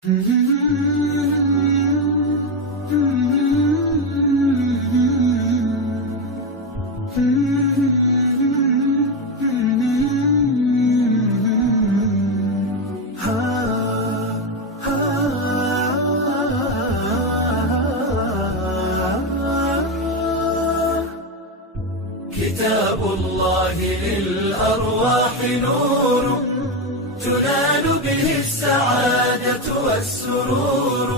كتاب الله للأرواح نور تنال به السعادة والسرور،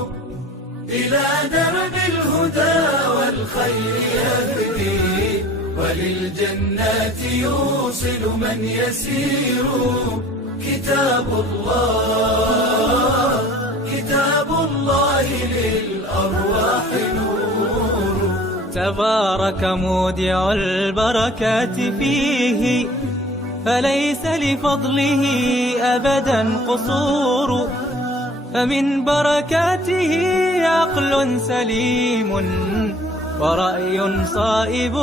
إلى درب الهدى والخير يهدي، وللجنات يوصل من يسير. كتاب الله للأرواح نور. تبارك مودع البركات فيه، فليس لفضله أبدا قصور. فمن بركاته عقل سليم، ورأي صائب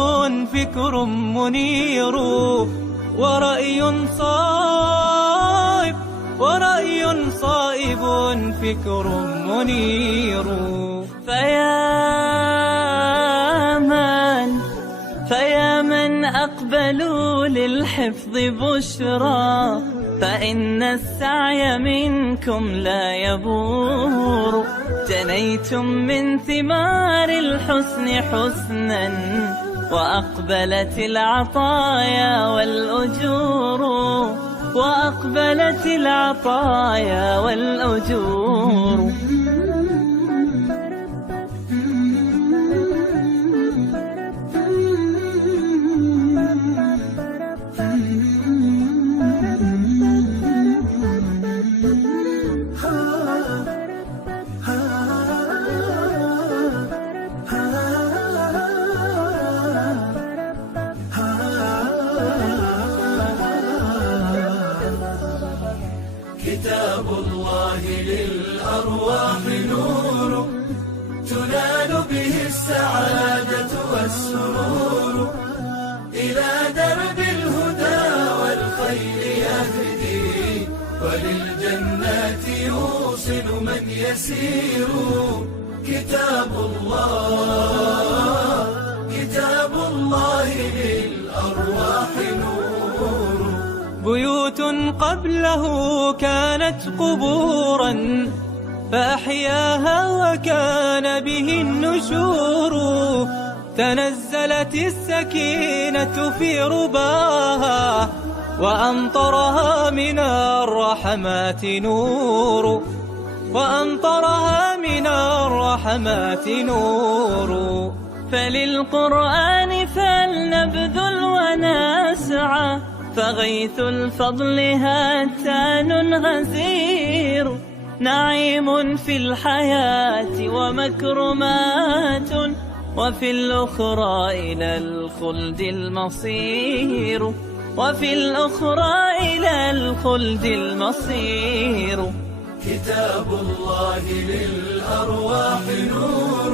فكر منير. ورأي صائب فكر منير. فيا من أقبلوا للحفظ بشرى، فإن السعي منكم لا يبور. جنيتم من ثمار الحسن حسنا، وأقبلت العطايا والأجور. كتاب الله للأرواح نور تنال به السعادة والسرور، إلى درب الهدى والخير يهدي، وللجنات يوصل من يسير. كتاب الله للأرواح نور. بيوت قبله كانت قبورا، فأحياها وكان به النشور. تنزلت السكينة في رباها، وأمطرها من الرحمات نور. فللقرآن فلنبذل ونسعى، فغيث الفضل هاتان غزير. نعيم في الحياة ومكرمات، وفي الأخرى إلى الخلد المصير. كتاب الله للأرواح نور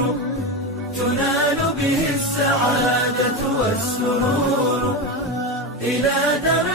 تنال به السعادة والسرور، إلى درب